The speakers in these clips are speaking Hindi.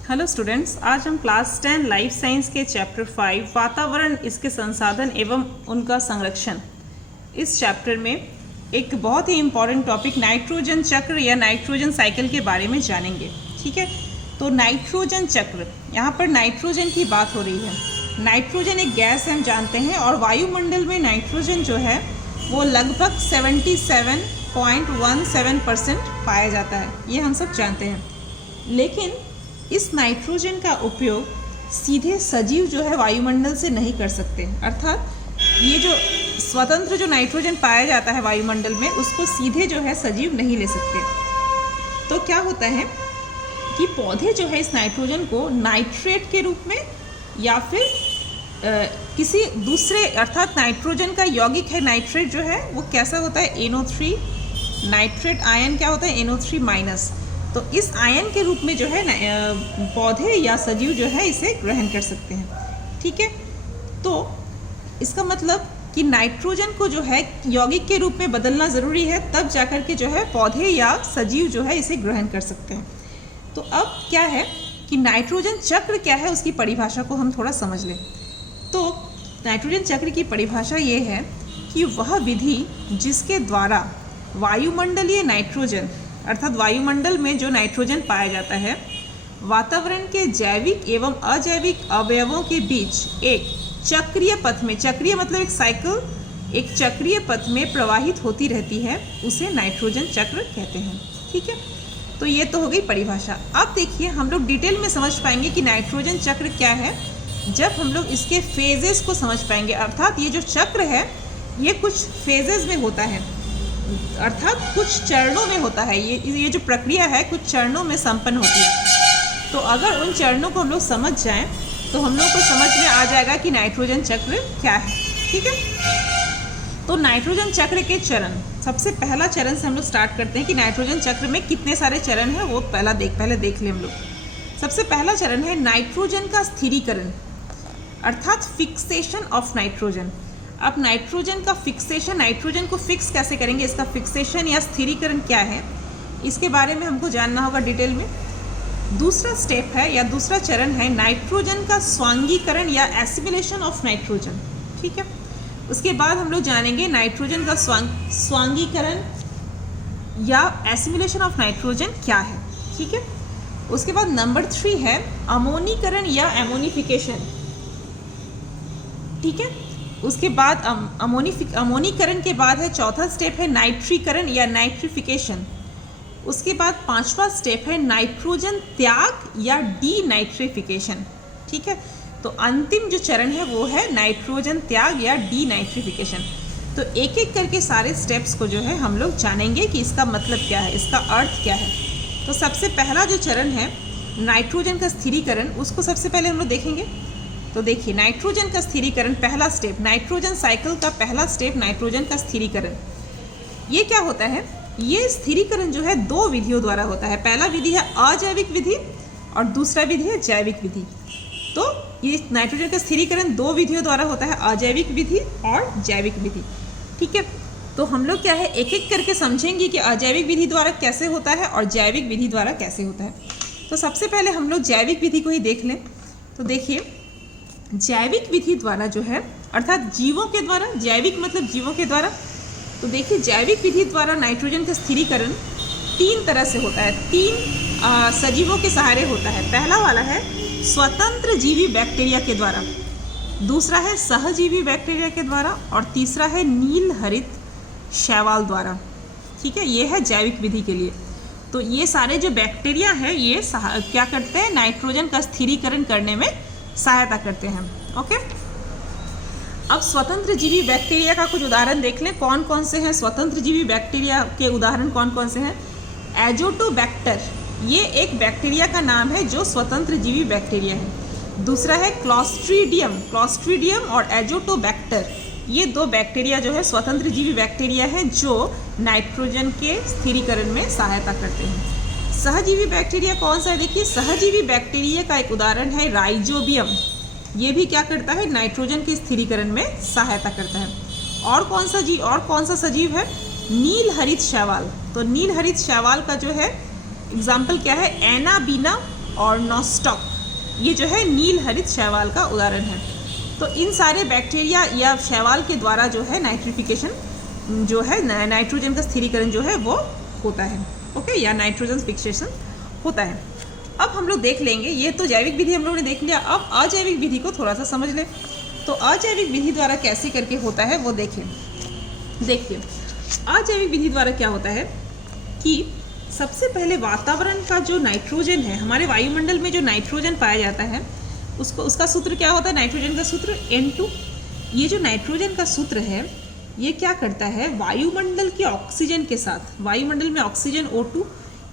हेलो स्टूडेंट्स, आज हम क्लास 10 लाइफ साइंस के चैप्टर 5 वातावरण, इसके संसाधन एवं उनका संरक्षण, इस चैप्टर में एक बहुत ही इम्पॉर्टेंट टॉपिक नाइट्रोजन चक्र या नाइट्रोजन साइकिल के बारे में जानेंगे। ठीक है, तो नाइट्रोजन चक्र, यहाँ पर नाइट्रोजन की बात हो रही है। नाइट्रोजन एक गैस हम जानते हैं और वायुमंडल में नाइट्रोजन जो है वो लगभग 77.17% पाया जाता है, ये हम सब जानते हैं। लेकिन इस नाइट्रोजन का उपयोग सीधे सजीव जो है वायुमंडल से नहीं कर सकते, अर्थात ये जो स्वतंत्र जो नाइट्रोजन पाया जाता है वायुमंडल में, उसको सीधे जो है सजीव नहीं ले सकते। तो क्या होता है कि पौधे जो है इस नाइट्रोजन को नाइट्रेट के रूप में या फिर किसी दूसरे, अर्थात नाइट्रोजन का यौगिक है नाइट्रेट जो है वो कैसा होता है, NO3 नाइट्रेट आयन क्या होता है, NO3-। तो इस आयन के रूप में जो है पौधे या सजीव जो है इसे ग्रहण कर सकते हैं। ठीक है, तो इसका मतलब कि नाइट्रोजन को जो है यौगिक के रूप में बदलना ज़रूरी है, तब जाकर के जो है पौधे या सजीव जो है इसे ग्रहण कर सकते हैं। तो अब क्या है कि नाइट्रोजन चक्र क्या है, उसकी परिभाषा को हम थोड़ा समझ लें। तो नाइट्रोजन चक्र की परिभाषा ये है कि वह विधि जिसके द्वारा वायुमंडलीय नाइट्रोजन, अर्थात वायुमंडल में जो नाइट्रोजन पाया जाता है, वातावरण के जैविक एवं अजैविक अवयवों के बीच एक चक्रीय पथ में, चक्रीय मतलब एक साइकिल, एक चक्रीय पथ में प्रवाहित होती रहती है, उसे नाइट्रोजन चक्र कहते हैं। ठीक है, तो ये तो हो गई परिभाषा। अब देखिए हम लोग डिटेल में समझ पाएंगे कि नाइट्रोजन चक्र क्या है जब हम लोग इसके फेजेस को समझ पाएंगे। अर्थात ये जो चक्र है ये कुछ फेजेस में होता है, अर्थात कुछ चरणों में होता है। ये जो प्रक्रिया है कुछ चरणों में संपन्न होती है। तो अगर उन चरणों को हम लोग समझ जाएं तो हम लोग को समझ में आ जाएगा कि नाइट्रोजन चक्र क्या है। ठीक है, तो नाइट्रोजन चक्र के चरण, सबसे पहला चरण से हम लोग स्टार्ट करते हैं कि नाइट्रोजन चक्र में कितने सारे चरण हैं, वो पहले देख लें हम लोग। सबसे पहला चरण है नाइट्रोजन का स्थिरीकरण, अर्थात फिक्सेशन ऑफ नाइट्रोजन। अब नाइट्रोजन का फिक्सेशन, नाइट्रोजन को फिक्स कैसे करेंगे, इसका फिक्सेशन या स्थिरीकरण क्या है, इसके बारे में हमको जानना होगा डिटेल में। दूसरा स्टेप है या दूसरा चरण है नाइट्रोजन का स्वांगीकरण या एसिमिलेशन ऑफ नाइट्रोजन। ठीक है, उसके बाद हम लोग जानेंगे नाइट्रोजन का स्वांगीकरण या एसिमिलेशन ऑफ नाइट्रोजन क्या है। ठीक है, उसके बाद नंबर 3 है अमोनीकरण या एमोनिफिकेशन। ठीक है, उसके बाद अमोनीकरण के बाद है चौथा स्टेप है नाइट्रीकरण या नाइट्रिफिकेशन। उसके बाद 5वां स्टेप है नाइट्रोजन त्याग या डीनाइट्रिफिकेशन। ठीक है, तो अंतिम जो चरण है वो है नाइट्रोजन त्याग या डीनाइट्रिफिकेशन। तो एक एक करके सारे स्टेप्स को जो है हम लोग जानेंगे कि इसका मतलब क्या है, इसका अर्थ क्या है। तो सबसे पहला जो चरण है नाइट्रोजन का स्थिरीकरण, उसको सबसे पहले हम लोग देखेंगे। तो देखिए नाइट्रोजन का स्थिरीकरण, पहला स्टेप, नाइट्रोजन साइकिल का पहला स्टेप नाइट्रोजन का स्थिरीकरण। ये क्या होता है, ये स्थिरीकरण जो है 2 विधियों द्वारा होता है। पहला विधि है अजैविक विधि और दूसरा विधि है जैविक विधि। तो ये नाइट्रोजन का स्थिरीकरण 2 विधियों द्वारा होता है, अजैविक विधि और जैविक विधि। ठीक है, तो हम लोग क्या है एक एक करके समझेंगे कि अजैविक विधि द्वारा कैसे होता है और जैविक विधि द्वारा कैसे होता है। तो सबसे पहले हम लोग जैविक विधि को ही देख लें। तो देखिए जैविक विधि द्वारा जो है, अर्थात जीवों के द्वारा, जैविक मतलब जीवों के द्वारा। तो देखिए जैविक विधि द्वारा नाइट्रोजन का स्थिरीकरण 3 तरह से होता है, 3 सजीवों के सहारे होता है। पहला वाला है स्वतंत्र जीवी बैक्टीरिया के द्वारा, दूसरा है सहजीवी बैक्टीरिया के द्वारा और तीसरा है नील हरित शैवाल द्वारा। ठीक है, ये है जैविक विधि के लिए। तो ये सारे जो बैक्टीरिया हैं ये क्या करते हैं, नाइट्रोजन का स्थिरीकरण करने में सहायता करते हैं। ओके, अब स्वतंत्र जीवी बैक्टीरिया का कुछ उदाहरण देख लें। कौन कौन से हैं स्वतंत्र जीवी बैक्टीरिया के उदाहरण, कौन कौन से हैं। एजोटोबैक्टर, ये एक बैक्टीरिया का नाम है जो स्वतंत्र जीवी बैक्टीरिया है। दूसरा है क्लॉस्ट्रीडियम, क्लॉस्ट्रीडियम और एजोटोबैक्टर, ये 2 बैक्टीरिया जो है स्वतंत्र जीवी बैक्टीरिया हैं जो नाइट्रोजन के स्थिरीकरण में सहायता करते हैं। सहजीवी बैक्टीरिया कौन सा है, देखिए सहजीवी बैक्टीरिया का एक उदाहरण है राइजोबियम, ये भी क्या करता है, नाइट्रोजन के स्थिरीकरण में सहायता करता है। और कौन सा सजीव है, नील हरित शैवाल। तो नील हरित शैवाल का जो है एग्जाम्पल क्या है, एनाबीना और नॉस्टॉक, ये जो है नील हरित शैवाल का उदाहरण है। तो इन सारे बैक्टीरिया या शैवाल के द्वारा जो है नाइट्रिफिकेशन जो है, नाइट्रोजन का स्थिरीकरण जो है वो होता है, ओके, या नाइट्रोजन फिक्सेशन होता है। अब हम लोग देख लेंगे, ये तो जैविक विधि हम लोगों ने देख लिया, अब अजैविक विधि को थोड़ा सा समझ लें। तो अजैविक विधि द्वारा कैसे करके होता है वो देखिए। अजैविक विधि द्वारा क्या होता है कि सबसे पहले वातावरण का जो नाइट्रोजन है, हमारे वायुमंडल में जो नाइट्रोजन पाया जाता है उसका सूत्र क्या होता है, नाइट्रोजन का सूत्र N2। ये जो नाइट्रोजन का सूत्र है ये क्या करता है, वायुमंडल के ऑक्सीजन के साथ, वायुमंडल में ऑक्सीजन O2,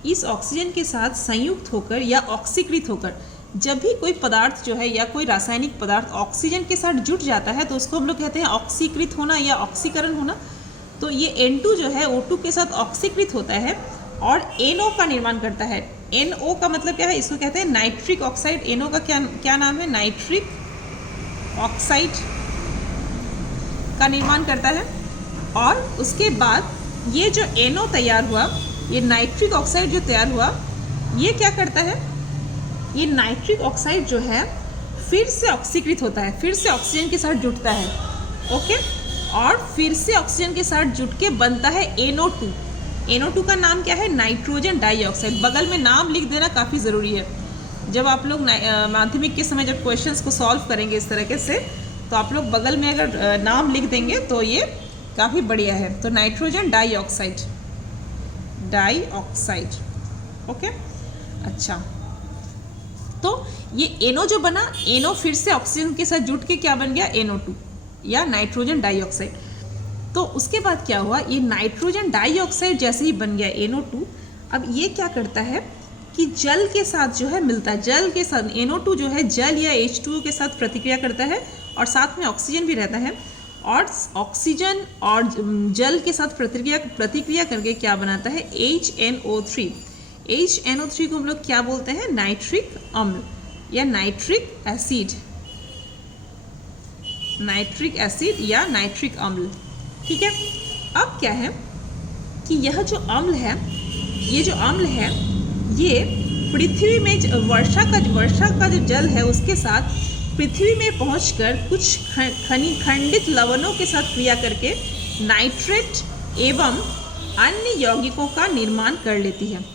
इस ऑक्सीजन के साथ संयुक्त होकर या ऑक्सीकृत होकर, जब भी कोई पदार्थ जो है या कोई रासायनिक पदार्थ ऑक्सीजन के साथ जुट जाता है तो उसको हम लोग कहते हैं ऑक्सीकृत होना या ऑक्सीकरण होना। तो ये N2 जो है O2 के साथ ऑक्सीकृत होता है और NO का निर्माण करता है। NO का मतलब क्या है, इसको कहते हैं नाइट्रिक ऑक्साइड। NO का क्या नाम है, नाइट्रिक ऑक्साइड का निर्माण करता है। और उसके बाद ये जो NO तैयार हुआ, ये नाइट्रिक ऑक्साइड जो तैयार हुआ, ये क्या करता है, ये नाइट्रिक ऑक्साइड जो है फिर से ऑक्सीकृत होता है, फिर से ऑक्सीजन के साथ जुटता है, ओके, और फिर से ऑक्सीजन के साथ जुट के बनता है NO2। NO2 का नाम क्या है, नाइट्रोजन डाइऑक्साइड। बगल में नाम लिख देना काफ़ी ज़रूरी है। जब आप लोग माध्यमिक के समय जब क्वेश्चंस को सॉल्व करेंगे इस तरीके से, तो आप लोग बगल में अगर नाम लिख देंगे तो ये काफ़ी बढ़िया है। तो नाइट्रोजन डाइऑक्साइड, ओके, अच्छा। तो ये NO जो बना, NO फिर से ऑक्सीजन के साथ जुट के क्या बन गया, NO2 या नाइट्रोजन डाइऑक्साइड। तो उसके बाद क्या हुआ, ये नाइट्रोजन डाइऑक्साइड जैसे ही बन गया NO2, अब ये क्या करता है कि जल के साथ जो है मिलता है, जल के साथ NO2 जो है जल या H2O के साथ प्रतिक्रिया करता है और साथ में ऑक्सीजन भी रहता है, और ऑक्सीजन और जल के साथ प्रतिक्रिया करके क्या बनाता है, HNO3। HNO3 को हम लोग क्या बोलते हैं, नाइट्रिक अम्ल या नाइट्रिक एसिड, नाइट्रिक एसिड या नाइट्रिक अम्ल, ठीक है। अब क्या है कि यह जो अम्ल है, ये जो अम्ल है ये पृथ्वी में वर्षा का जो जल है उसके साथ पृथ्वी में पहुंचकर कुछ खंडित लवणों के साथ क्रिया करके नाइट्रेट एवं अन्य यौगिकों का निर्माण कर लेती है।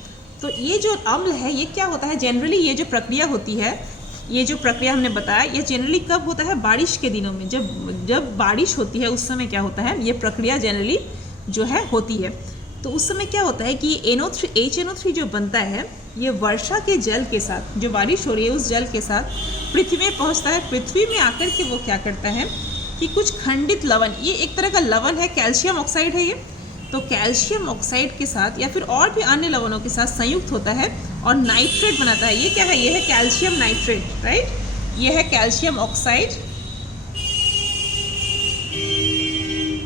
तो ये जो अम्ल है ये क्या होता है, जनरली ये जो प्रक्रिया होती है, ये जो प्रक्रिया हमने बताया, ये जनरली कब होता है, बारिश के दिनों में, जब बारिश होती है उस समय क्या होता है, ये प्रक्रिया जनरली जो है होती है। तो उस समय क्या होता है कि HNO3 जो बनता है ये वर्षा के जल के साथ, जो बारिश हो रही है उस जल के साथ पृथ्वी में पहुंचता है। पृथ्वी में आकर के वो क्या करता है कि कुछ खंडित लवण, ये एक तरह का लवण है, कैल्शियम ऑक्साइड है ये, तो कैल्शियम ऑक्साइड के साथ या फिर और भी अन्य लवणों के साथ संयुक्त होता है और नाइट्रेट बनाता है। ये क्या है, ये है कैल्शियम नाइट्रेट, राइट, ये है कैल्शियम ऑक्साइड,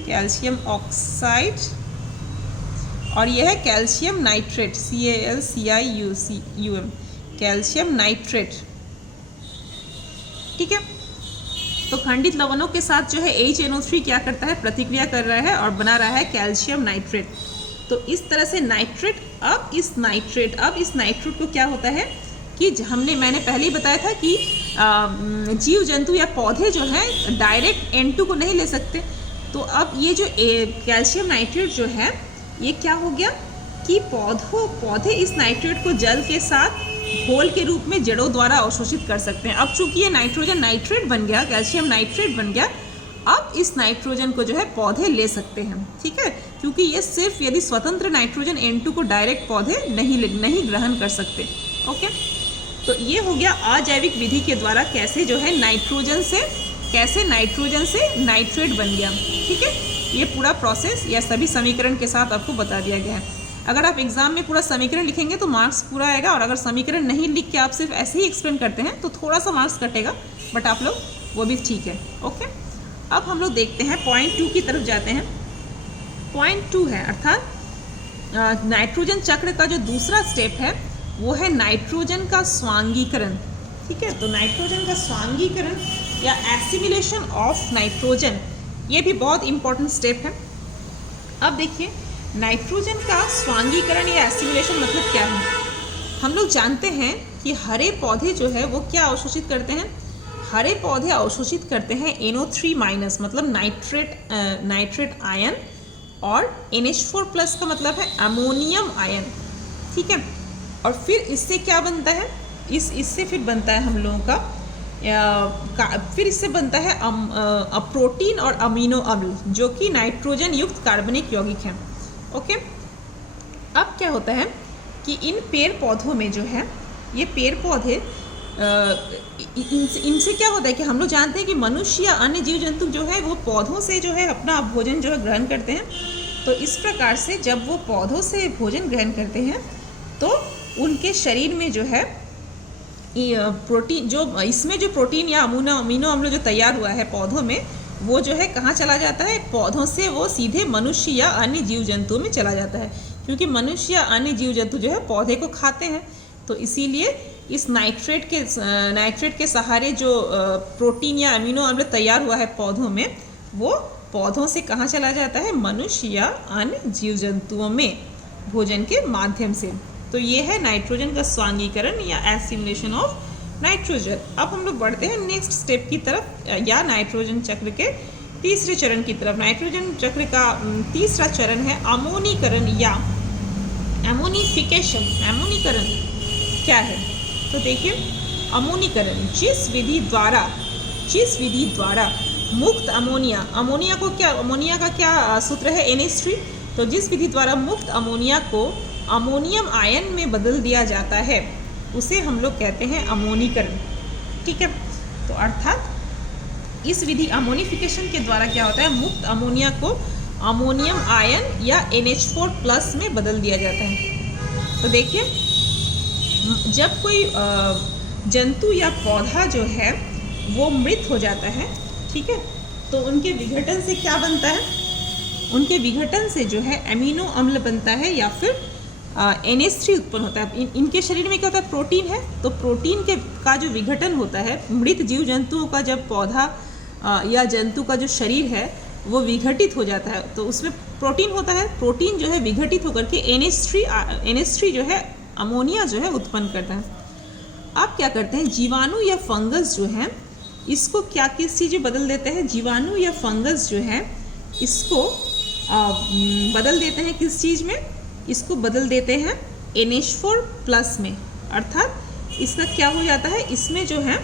कैल्शियम ऑक्साइड, और यह है calcium nitrate, CALCIUM, calcium nitrate, ठीक है। तो खंडित लवणों के साथ जो है HNO3 क्या करता है, प्रतिक्रिया कर रहा है और बना रहा है कैल्शियम नाइट्रेट। तो इस तरह से नाइट्रेट, अब इस नाइट्रेट को क्या होता है कि मैंने पहले ही बताया था कि जीव जंतु या पौधे जो हैं डायरेक्ट N2 को नहीं ले सकते। तो अब ये जो कैल्शियम नाइट्रेट जो है ये क्या हो गया कि पौधे इस नाइट्रेट को जल के साथ घोल के रूप में जड़ों द्वारा अवशोषित कर सकते हैं। अब चूंकि ये नाइट्रोजन नाइट्रेट बन गया, कैल्शियम नाइट्रेट बन गया, अब इस नाइट्रोजन को जो है पौधे ले सकते हैं, ठीक है, क्योंकि ये सिर्फ यदि स्वतंत्र नाइट्रोजन N2 को डायरेक्ट पौधे नहीं ग्रहण कर सकते, ओके। तो ये हो गया अजैविक विधि के द्वारा कैसे जो है नाइट्रोजन से नाइट्रेट बन गया, ठीक है। ये पूरा प्रोसेस या सभी समीकरण के साथ आपको बता दिया गया है। अगर आप एग्जाम में पूरा समीकरण लिखेंगे तो मार्क्स पूरा आएगा, और अगर समीकरण नहीं लिख के आप सिर्फ ऐसे ही एक्सप्लेन करते हैं तो थोड़ा सा मार्क्स कटेगा, बट आप लोग वो भी ठीक है, ओके। अब हम लोग देखते हैं पॉइंट 2 की तरफ जाते हैं। पॉइंट 2 है अर्थात नाइट्रोजन चक्र का जो दूसरा स्टेप है वो है नाइट्रोजन का स्वांगीकरण, ठीक है। तो नाइट्रोजन का स्वांगीकरण या एसिमिलेशन ऑफ नाइट्रोजन, ये भी बहुत इंपॉर्टेंट स्टेप है। अब देखिए नाइट्रोजन का स्वांगीकरण या एसिमिलेशन मतलब क्या है। हम लोग जानते हैं कि हरे पौधे जो है वो क्या अवशोषित करते हैं, हरे पौधे अवशोषित करते हैं NO3- मतलब नाइट्रेट आयन, और NH4+ का मतलब है अमोनियम आयन, ठीक है। और फिर इससे क्या बनता है, इससे फिर बनता है हम लोगों का फिर इससे बनता है प्रोटीन और अमीनो अम्ल, जो कि नाइट्रोजन युक्त कार्बनिक यौगिक हैं। ओके, अब क्या होता है कि इन पेड़ पौधों में जो है, ये पेड़ पौधे इनसे क्या होता है कि हम लोग जानते हैं कि मनुष्य या अन्य जीव जंतु जो है वो पौधों से जो है अपना भोजन जो है ग्रहण करते हैं। तो इस प्रकार से जब वो पौधों से भोजन ग्रहण करते हैं तो उनके शरीर में जो है प्रोटीन, जो इसमें जो प्रोटीन या अमीनो अम्ल जो तैयार हुआ है पौधों में, वो जो है कहाँ चला जाता है, पौधों से वो सीधे मनुष्य या अन्य जीव जंतुओं में चला जाता है, क्योंकि मनुष्य या अन्य जीव जंतु जो है पौधे को खाते हैं। तो इसीलिए इस नाइट्रेट के सहारे जो प्रोटीन या अमीनो अम्ल तैयार हुआ है पौधों में, वो पौधों से कहाँ चला जाता है, मनुष्य या अन्य जीव जंतुओं में भोजन के माध्यम से। तो ये है नाइट्रोजन का स्वांगीकरण या एसिमिलेशन ऑफ नाइट्रोजन। अब हम लोग बढ़ते हैं नेक्स्ट स्टेप की तरफ, या नाइट्रोजन चक्र के तीसरे चरण की तरफ। नाइट्रोजन चक्र का तीसरा चरण है अमोनीकरण या एमोनिफिकेशन। एमोनीकरण क्या है, तो देखिए, अमोनीकरण जिस विधि द्वारा मुक्त अमोनिया का क्या सूत्र है, NH3। तो जिस विधि द्वारा मुक्त अमोनिया को अमोनियम आयन में बदल दिया जाता है उसे हम लोग कहते हैं अमोनीकरण, ठीक है। तो अर्थात इस विधि अमोनिफिकेशन के द्वारा क्या होता है, मुक्त अमोनिया को अमोनियम आयन या NH4+ में बदल दिया जाता है। तो देखिए, जब कोई जंतु या पौधा जो है वो मृत हो जाता है, ठीक है, तो उनके विघटन से क्या बनता है, उनके विघटन से जो है अमीनो अम्ल बनता है या फिर NH3 उत्पन्न होता है। इनके शरीर में क्या होता है, प्रोटीन है। तो प्रोटीन का जो विघटन होता है, मृत जीव जंतुओं का जब पौधा या जंतु का जो शरीर है वो विघटित हो जाता है, तो उसमें प्रोटीन होता है। प्रोटीन जो है विघटित होकर के NH3 जो है अमोनिया जो है उत्पन्न करता है। अब क्या करते हैं, जीवाणु या फंगस जो है इसको किस चीज़ में बदल देते हैं, जीवाणु या फंगस जो है इसको बदल देते हैं किस चीज़ में, इसको बदल देते हैं NH4+ में। अर्थात इसका क्या हो जाता है, इसमें जो है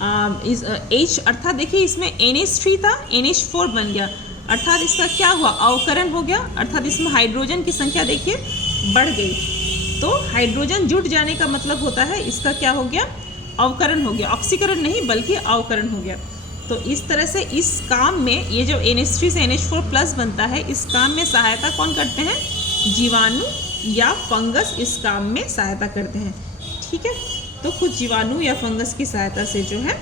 अर्थात देखिए, इसमें NH3 था, NH4 बन गया, अर्थात इसका क्या हुआ, अवकरण हो गया। अर्थात इसमें हाइड्रोजन की संख्या देखिए बढ़ गई। तो हाइड्रोजन जुट जाने का मतलब होता है इसका क्या हो गया, अवकरण हो गया, ऑक्सीकरण नहीं बल्कि अवकरण हो गया। तो इस तरह से इस काम में ये जो NH3 से NH4+ बनता है, इस काम में सहायता कौन करते हैं, जीवाणु या फंगस इस काम में सहायता करते हैं, ठीक है। तो कुछ जीवाणु या फंगस की सहायता से जो है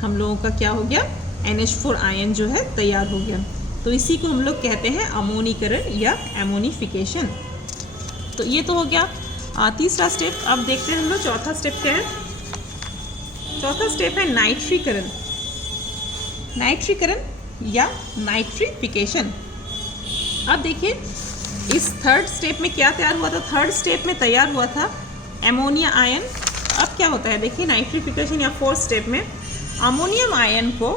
हम लोगों का क्या हो गया, NH4 आयन जो है तैयार हो गया। तो इसी को हम लोग कहते हैं अमोनीकरण या एमोनिफिकेशन। तो ये तो हो गया तीसरा स्टेप। अब देखते हैं हम लोग चौथा स्टेप क्या है। चौथा स्टेप है नाइट्रीकरण। नाइट्रीकरण या नाइट्रिफिकेशन। अब देखिए, इस थर्ड स्टेप में क्या तैयार हुआ था, थर्ड स्टेप में तैयार हुआ था एमोनिया आयन। अब क्या होता है, देखिए नाइट्रिफिकेशन या फोर्थ स्टेप में अमोनियम आयन को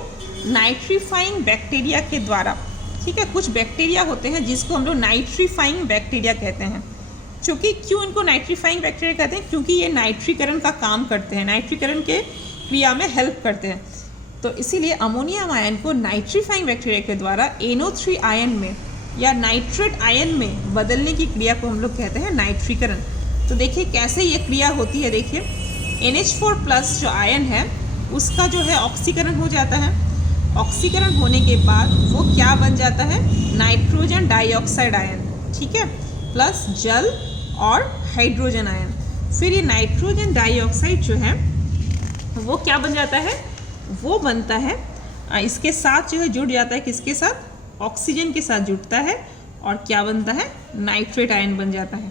नाइट्रीफाइंग बैक्टीरिया के द्वारा, ठीक है, कुछ बैक्टीरिया होते हैं जिसको हम लोग नाइट्रीफाइंग बैक्टीरिया कहते हैं। क्योंकि क्यों इनको नाइट्रीफाइंग बैक्टीरिया कहते हैं, क्योंकि ये नाइट्रीकरण का काम करते हैं, नाइट्रीकरण के क्रिया में हेल्प करते हैं। तो इसीलिए अमोनियम आयन को नाइट्रीफाइंग बैक्टीरिया के द्वारा NO3 आयन में या नाइट्रेट आयन में बदलने की क्रिया को हम लोग कहते हैं नाइट्रीकरण। तो देखिए कैसे ये क्रिया होती है। देखिए NH4+ जो आयन है उसका जो है ऑक्सीकरण हो जाता है। ऑक्सीकरण होने के बाद वो क्या बन जाता है, नाइट्रोजन डाइऑक्साइड आयन, ठीक है, प्लस जल और हाइड्रोजन आयन। फिर ये नाइट्रोजन डाइऑक्साइड जो है वो क्या बन जाता है, वो बनता है इसके साथ जो है जुड़ जाता है, किसके साथ, ऑक्सीजन के साथ जुड़ता है और क्या बनता है, नाइट्रेट आयन बन जाता है,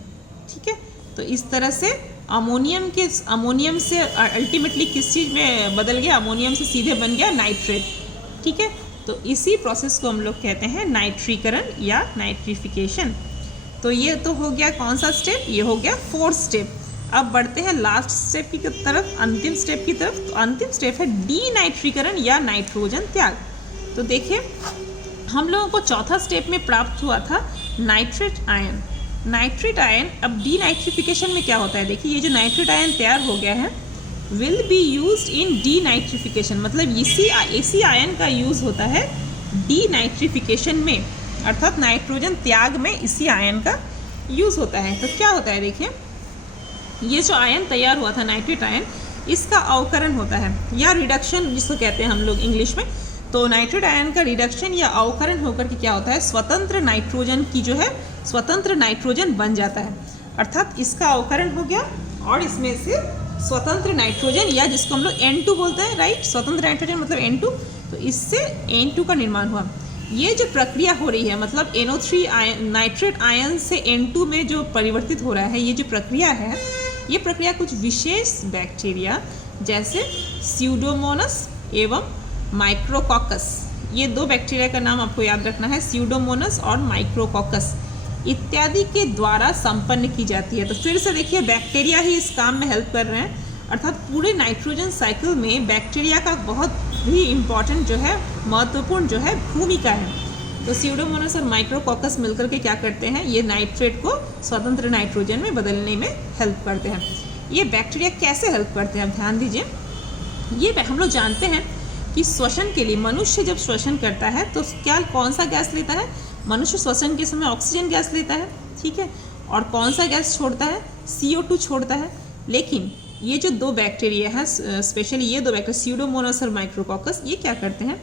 ठीक है। तो इस तरह से अमोनियम से अल्टीमेटली किस चीज़ में बदल गया, अमोनियम से सीधे बन गया नाइट्रेट, ठीक है। तो इसी प्रोसेस को हम लोग कहते हैं नाइट्रीकरण या नाइट्रिफिकेशन। तो ये तो हो गया कौन सा स्टेप, ये हो गया फोर्थ स्टेप। अब बढ़ते हैं लास्ट स्टेप की तरफ, अंतिम स्टेप की तरफ। तो अंतिम स्टेप है डीनाइट्रीकरण या नाइट्रोजन त्याग। तो देखिए हम लोगों को चौथा स्टेप में प्राप्त हुआ था नाइट्रेट आयन। नाइट्रेट आयन, अब डीनाइट्रिफिकेशन में क्या होता है, देखिए ये जो नाइट्रेट आयन तैयार हो गया है will be used in denitrification, मतलब इसी आयन का यूज़ होता है डीनाइट्रिफिकेशन में, अर्थात नाइट्रोजन त्याग में इसी आयन का यूज़ होता है। तो क्या होता है, देखिए ये जो आयन तैयार हुआ था नाइट्रेट आयन, इसका अवकरण होता है या रिडक्शन जिसको कहते हैं हम लोग इंग्लिश में। तो नाइट्रेट आयन का रिडक्शन या अवकरण होकर के क्या होता है, स्वतंत्र नाइट्रोजन की जो है स्वतंत्र नाइट्रोजन बन जाता है, अर्थात इसका अवकरण हो गया और इसमें से स्वतंत्र नाइट्रोजन या जिसको हम लोग N2 बोलते हैं, राइट, स्वतंत्र नाइट्रोजन मतलब N2, तो इससे N2 का निर्माण हुआ। ये जो प्रक्रिया हो रही है मतलब NO3 नाइट्रेट आयन से N2 में जो परिवर्तित हो रहा है, ये जो प्रक्रिया है, ये प्रक्रिया कुछ विशेष बैक्टीरिया जैसे स्यूडोमोनास एवं माइक्रोकोकस, ये दो बैक्टीरिया का नाम आपको याद रखना है, स्यूडोमोनास और माइक्रोकोकस इत्यादि के द्वारा संपन्न की जाती है। तो फिर से देखिए बैक्टीरिया ही इस काम में हेल्प कर रहे हैं, अर्थात पूरे नाइट्रोजन साइकिल में बैक्टीरिया का बहुत ही इम्पॉर्टेंट जो है महत्वपूर्ण जो है भूमिका है। तो स्यूडोमोनास और माइक्रोकोकस मिलकर के क्या करते हैं, ये नाइट्रेट को स्वतंत्र नाइट्रोजन में बदलने में हेल्प करते हैं। ये बैक्टीरिया कैसे हेल्प करते हैं, ध्यान दीजिए। ये हम लोग जानते हैं कि श्वसन के लिए मनुष्य जब श्वसन करता है तो क्या कौन सा गैस लेता है, मनुष्य श्वसन के समय ऑक्सीजन गैस लेता है, ठीक है, और कौन सा गैस छोड़ता है, CO2 छोड़ता है। लेकिन ये जो दो बैक्टीरिया हैं, स्पेशली ये दो बैक्टीरिया स्यूडोमोनास और माइक्रोकोकस, ये क्या करते हैं,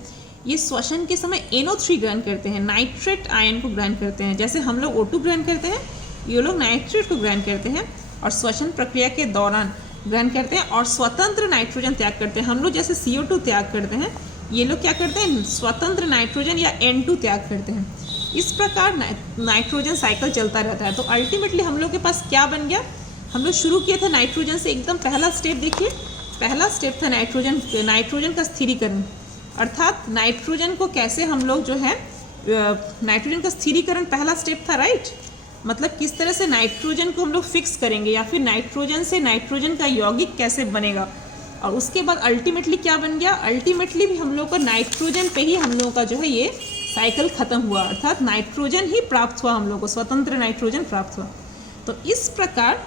ये श्वसन के समय NO3 ग्रहण करते हैं, नाइट्रेट आयन को ग्रहण करते हैं। जैसे हम लोग O2 ग्रहण करते हैं, ये लोग नाइट्रेट को ग्रहण करते हैं और श्वसन प्रक्रिया के दौरान ग्रहण करते हैं और स्वतंत्र नाइट्रोजन त्याग करते हैं। हम लोग जैसे CO2 त्याग करते हैं, ये लोग क्या करते हैं, स्वतंत्र नाइट्रोजन या N2 त्याग करते हैं। इस प्रकार नाइट्रोजन साइकिल चलता रहता है। तो अल्टीमेटली हम लोग के पास क्या बन गया, हम लोग शुरू किए थे नाइट्रोजन से, एकदम पहला स्टेप देखिए, पहला स्टेप था नाइट्रोजन का स्थिरीकरण, अर्थात नाइट्रोजन को कैसे हम लोग जो है नाइट्रोजन का स्थिरीकरण पहला स्टेप था, राइट, मतलब किस तरह से नाइट्रोजन को हम लोग फिक्स करेंगे या फिर नाइट्रोजन से नाइट्रोजन का यौगिक कैसे बनेगा। और उसके बाद अल्टीमेटली क्या बन गया, अल्टीमेटली भी हम लोग को नाइट्रोजन पे ही हम लोगों का जो है ये साइकिल खत्म हुआ, अर्थात नाइट्रोजन ही प्राप्त हुआ, हम लोग को स्वतंत्र नाइट्रोजन प्राप्त हुआ। तो इस प्रकार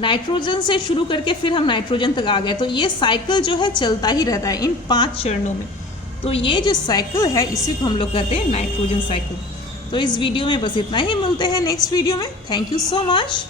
नाइट्रोजन से शुरू करके फिर हम नाइट्रोजन तक आ गए। तो ये साइकिल जो है चलता ही रहता है इन 5 चरणों में। तो ये जो साइकिल है इसी को हम लोग कहते हैं नाइट्रोजन साइकिल। तो इस वीडियो में बस इतना ही, मिलते हैं नेक्स्ट वीडियो में। Thank you so much.